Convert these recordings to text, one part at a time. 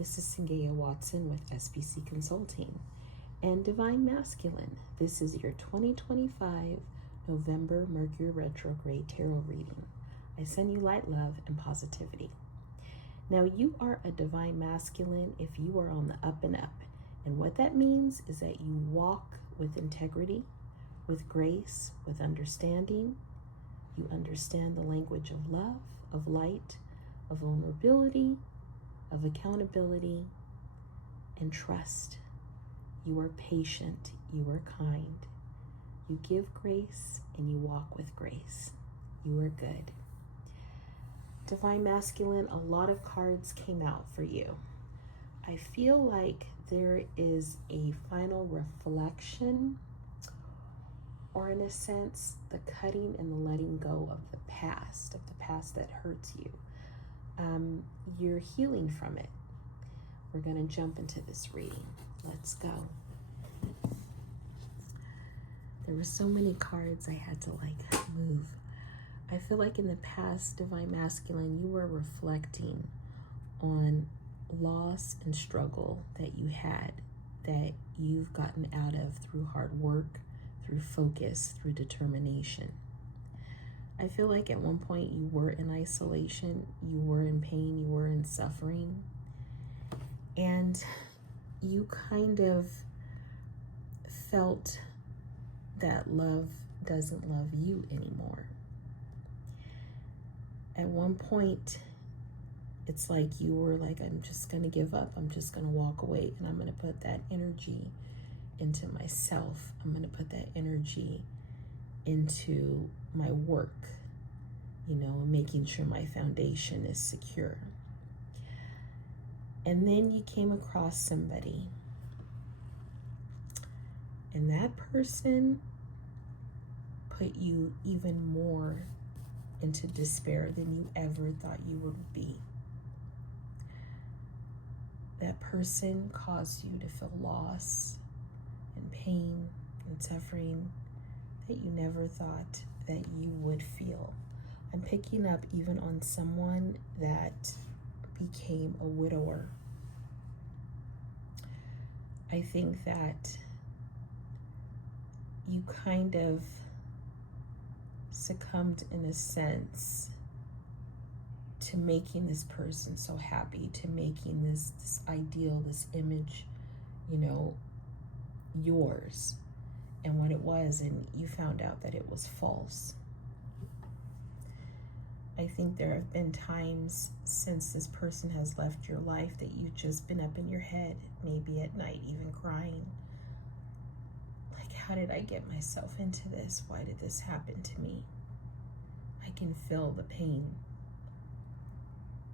This is Singea Watson with SBC Consulting. And Divine Masculine, this is your 2025 November Mercury Retrograde Tarot reading. I send you light, love, and positivity. Now, you are a Divine Masculine if you are on the up and up. And what that means is that you walk with integrity, with grace, with understanding. You understand the language of love, of light, of vulnerability, of accountability, and trust. You are patient, you are kind. You give grace and you walk with grace. You are good. Divine Masculine, a lot of cards came out for you. I feel like there is a final reflection, or in a sense, the cutting and the letting go of the past that hurts you. You're healing from it. We're going to jump into this reading. Let's go. There were so many cards I had to move. I feel like in the past, Divine Masculine, you were reflecting on loss and struggle that you had, that you've gotten out of through hard work, through focus, through determination. I feel like at one point you were in isolation, you were in pain, you were in suffering, and you kind of felt that love doesn't love you anymore. At one point, it's like you were like, I'm just going to give up. I'm just going to walk away, and I'm going to put that energy into myself. I'm going to put that energy into my work, making sure my foundation is secure. And then you came across somebody, and that person put you even more into despair than you ever thought you would be. That person caused you to feel loss and pain and suffering that you never thought that you would feel. I'm picking up even on someone that became a widower. I think that you kind of succumbed in a sense to making this person so happy, to making this ideal, this image, yours, and what it was, and you found out that it was false. I think there have been times since this person has left your life that you've just been up in your head, maybe at night even crying. Like, how did I get myself into this? Why did this happen to me? I can feel the pain.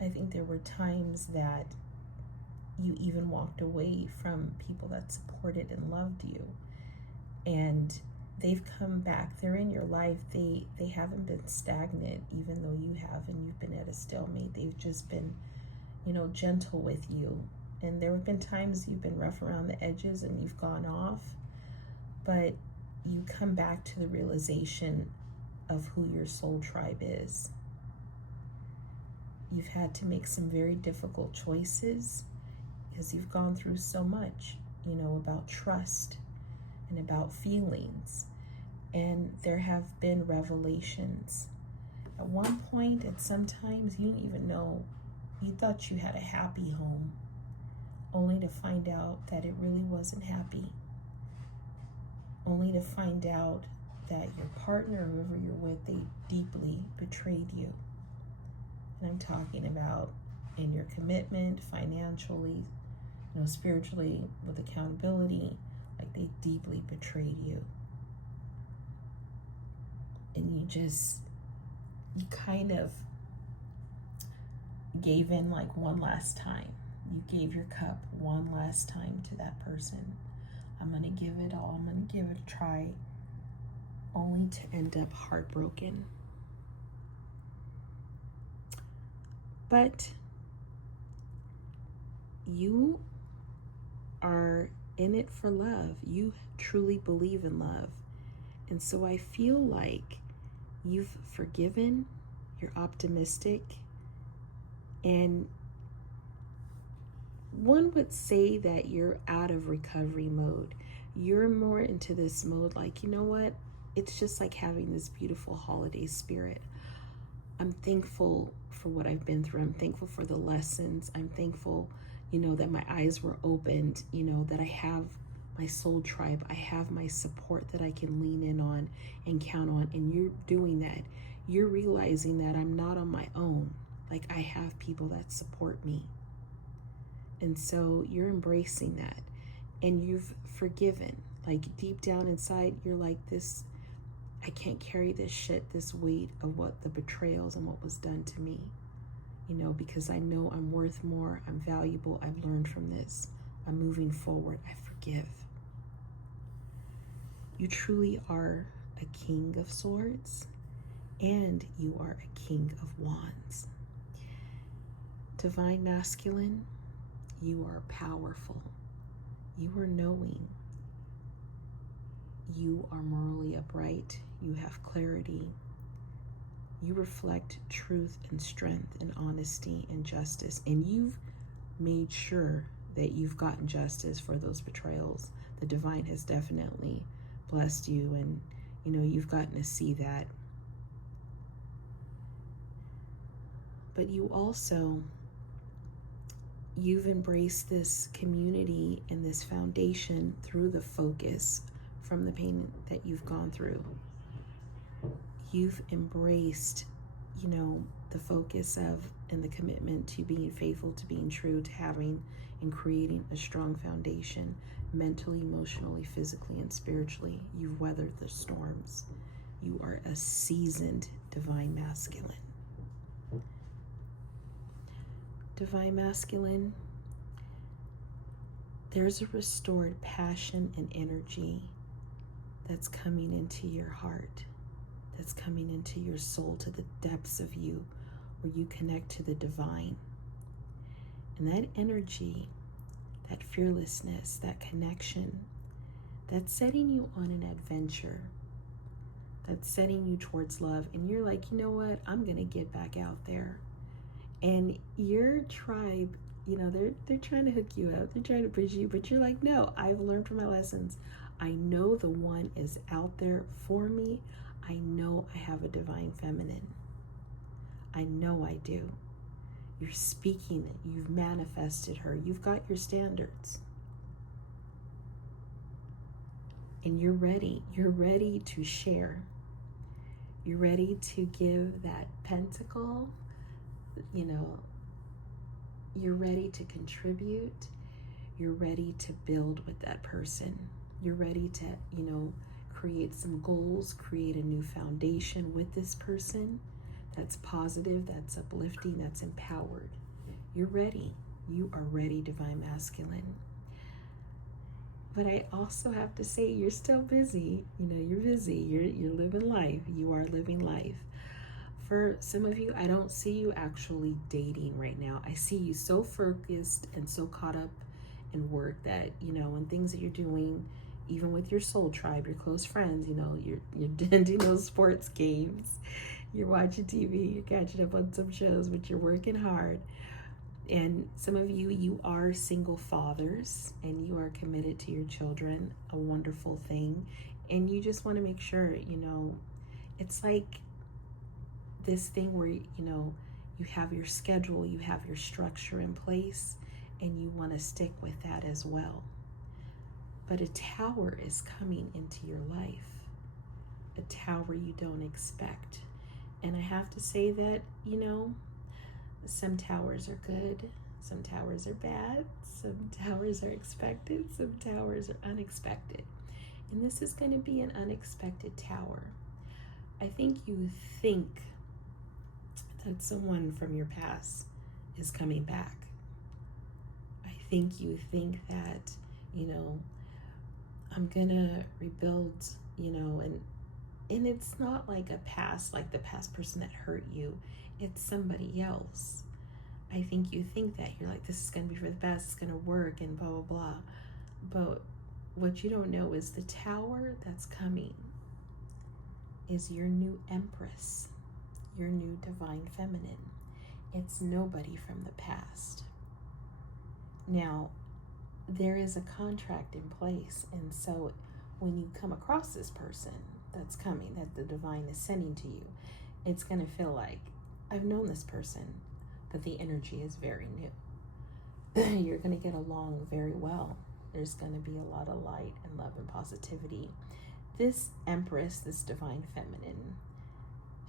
I think there were times that you even walked away from people that supported and loved you, and they've come back. They're in your life. They haven't been stagnant, even though you have, and you've been at a stalemate. They've just been, gentle with you. And there have been times you've been rough around the edges and you've gone off, but you come back to the realization of who your soul tribe is. You've had to make some very difficult choices because you've gone through so much, about trust and about feelings. And there have been revelations. At one point, at some times, you didn't even know, you thought you had a happy home, only to find out that it really wasn't happy. Only to find out that your partner, whoever you're with, they deeply betrayed you. And I'm talking about in your commitment, financially, spiritually, with accountability, like they deeply betrayed you. And you kind of gave in like one last time. You gave your cup one last time to that person. I'm going to give it all. I'm going to give it a try, only to end up heartbroken. But you are in it for love. You truly believe in love. And so I feel like you've forgiven, you're optimistic, and one would say that you're out of recovery mode. You're more into this mode like, you know what? It's just like having this beautiful holiday spirit. I'm thankful for what I've been through. I'm thankful for the lessons. I'm thankful, that my eyes were opened, that I have my soul tribe. I have my support that I can lean in on and count on. And you're doing that. You're realizing that I'm not on my own. Like, I have people that support me. And so you're embracing that. And you've forgiven. Like, deep down inside, you're like, this, I can't carry this shit, this weight of what the betrayals and what was done to me. Because I know I'm worth more. I'm valuable. I've learned from this. I'm moving forward. I forgive. You truly are a king of swords, and you are a king of wands. Divine masculine, you are powerful. You are knowing. You are morally upright. You have clarity. You reflect truth and strength and honesty and justice. And you've made sure that you've gotten justice for those betrayals. The divine has definitely blessed you, and you've gotten to see that. But you've embraced this community and this foundation through the focus from the pain that you've gone through. You've embraced, the focus of and the commitment to being faithful, to being true, to having and creating a strong foundation, mentally, emotionally, physically, and spiritually. You've weathered the storms. You are a seasoned divine masculine. Divine masculine, there's a restored passion and energy that's coming into your heart, that's coming into your soul, to the depths of you, where you connect to the divine. And that energy, that fearlessness, that connection, that's setting you on an adventure, that's setting you towards love. And you're like, you know what? I'm going to get back out there. And your tribe, they're trying to hook you up. They're trying to push you. But you're like, no, I've learned from my lessons. I know the one is out there for me. I know I have a divine feminine. I know I do. You're speaking it. You've manifested her. You've got your standards. And you're ready. You're ready to share. You're ready to give that pentacle. You're ready to contribute. You're ready to build with that person. You're ready to, create some goals, create a new foundation with this person that's positive, that's uplifting, that's empowered. You're ready. You are ready, divine masculine. But I also have to say, you're still busy. You're busy. You're living life. You are living life. For some of you, I don't see you actually dating right now. I see you so focused and so caught up in work that, and things that you're doing, even with your soul tribe, your close friends, you're attending those sports games, you're watching TV, you're catching up on some shows, but you're working hard. And some of you, you are single fathers and you are committed to your children, a wonderful thing. And you just want to make sure, it's like this thing where, you have your schedule, you have your structure in place, and you want to stick with that as well. But a tower is coming into your life, a tower you don't expect. And I have to say that, some towers are good, some towers are bad, some towers are expected, some towers are unexpected. And this is going to be an unexpected tower. I think you think that someone from your past is coming back. I think you think that, I'm gonna rebuild, and it's not like a past, like the past person that hurt you. It's somebody else. I think you think that. You're like, this is gonna be for the best, it's gonna work, and blah, blah, blah. But what you don't know is the tower that's coming is your new empress, your new divine feminine. It's nobody from the past. Now, there is a contract in place, and so when you come across this person that's coming, that the divine is sending to you, it's going to feel like, I've known this person, but the energy is very new. You're going to get along very well. There's going to be a lot of light and love and positivity. This Empress, this divine feminine,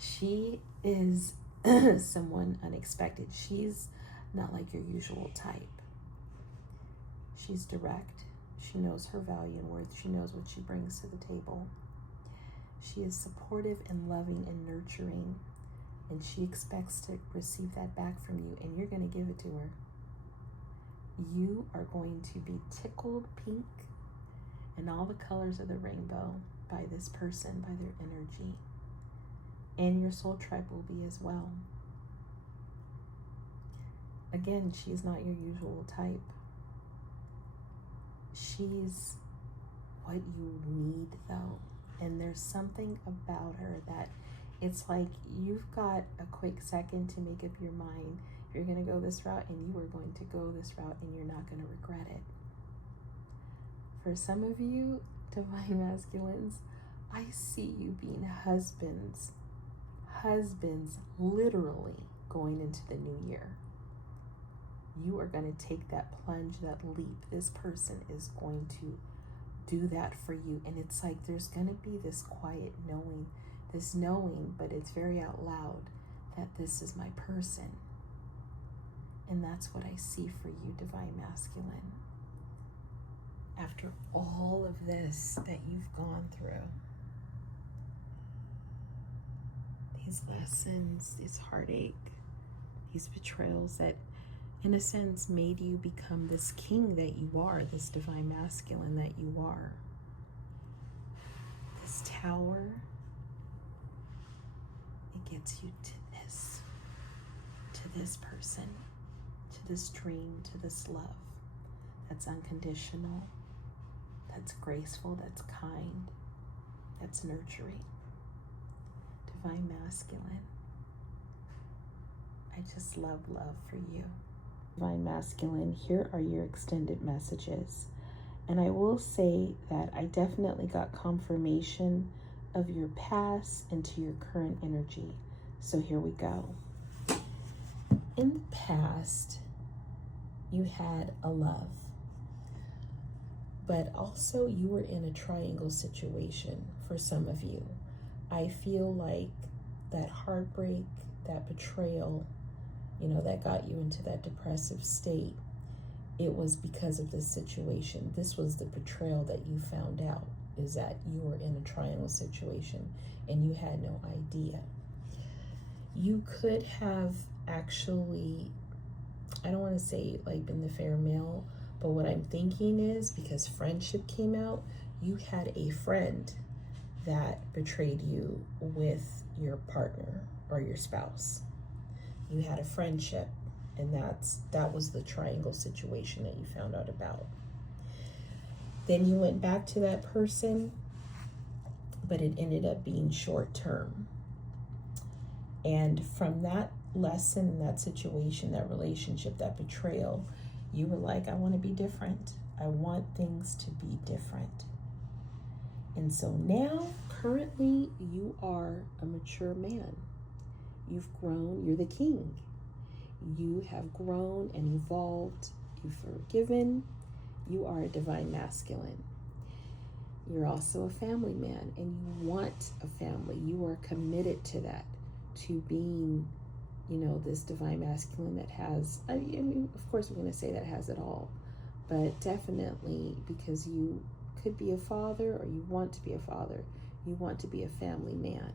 she is someone unexpected. She's not like your usual type. She's direct. She knows her value and worth. She knows what she brings to the table. She is supportive and loving and nurturing, and she expects to receive that back from you, and you're going to give it to her. You are going to be tickled pink and all the colors of the rainbow by this person, by their energy. And your soul tribe will be as well. Again, she's not your usual type. She's what you need, though. And there's something about her that it's like you've got a quick second to make up your mind. You're going to go this route, and you are going to go this route, and you're not going to regret it. For some of you, divine masculines, I see you being husbands, literally going into the new year. You are going to take that plunge, that leap. This person is going to do that for you. And it's like there's going to be this quiet knowing, but it's very out loud, that this is my person. And that's what I see for you, divine masculine. After all of this that you've gone through, these lessons, this heartache, these betrayals that in a sense made you become this king that you are, this divine masculine that you are. This tower, it gets you to this person, to this dream, to this love that's unconditional, that's graceful, that's kind, that's nurturing. Divine masculine, I just love for you. Divine masculine, here are your extended messages. And I will say that I definitely got confirmation of your past into your current energy. So here we go. In the past, you had a love, but also you were in a triangle situation for some of you. I feel like that heartbreak, that betrayal, that got you into that depressive state, it was because of this situation. This was the betrayal that you found out, is that you were in a triangle situation and you had no idea. You could have actually, I don't want to say like been the fair male, but what I'm thinking is, because friendship came out, you had a friend that betrayed you with your partner or your spouse. You had a friendship, and that was the triangle situation that you found out about. Then you went back to that person, but it ended up being short term. And from that lesson, that situation, that relationship, that betrayal, you were like, I want to be different. I want things to be different. And so now, currently, you are a mature man. You've grown, you're the king. You have grown and evolved, you've forgiven, you are a divine masculine. You're also a family man, and you want a family. You are committed to that, to being, this divine masculine that has, I mean, of course we're going to say that has it all, but definitely because you could be a father, or you want to be a father, you want to be a family man.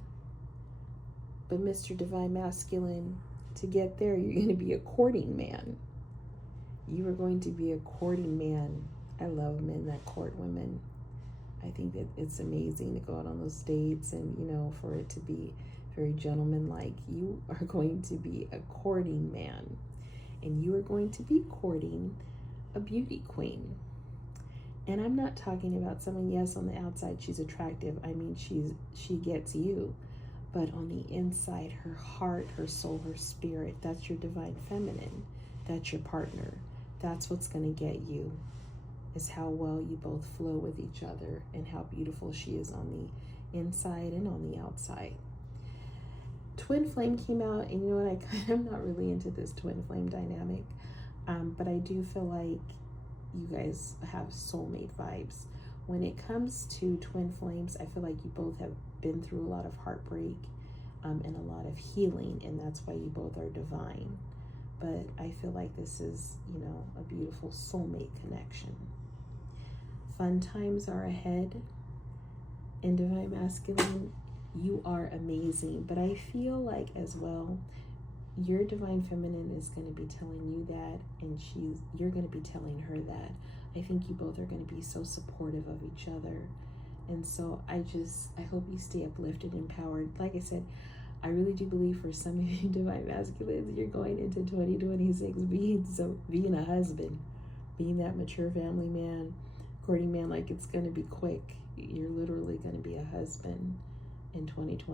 But Mr. Divine Masculine, to get there, you're going to be a courting man. You are going to be a courting man. I love men that court women. I think that it's amazing to go out on those dates and, for it to be very gentlemanlike. You are going to be a courting man. And you are going to be courting a beauty queen. And I'm not talking about someone, yes, on the outside she's attractive. I mean, she gets you. But on the inside, her heart, her soul, her spirit, that's your divine feminine. That's your partner. that's what's going to get you, is how well you both flow with each other and how beautiful she is on the inside and on the outside. Twin flame came out, and you know what, I'm not really into this twin flame dynamic, but I do feel like you guys have soulmate vibes. When it comes to twin flames, I feel like you both have been through a lot of heartbreak and a lot of healing, and that's why you both are divine. But I feel like this is, you know, a beautiful soulmate connection. Fun times are ahead. In Divine Masculine, you are amazing. But I feel like as well, your Divine Feminine is going to be telling you that, and you're going to be telling her that. I think you both are going to be so supportive of each other. And so I hope you stay uplifted, empowered. Like I said, I really do believe for some of you Divine Masculines, you're going into 2026 being a husband, being that mature family man, courting man. Like, it's going to be quick. You're literally going to be a husband in 2020.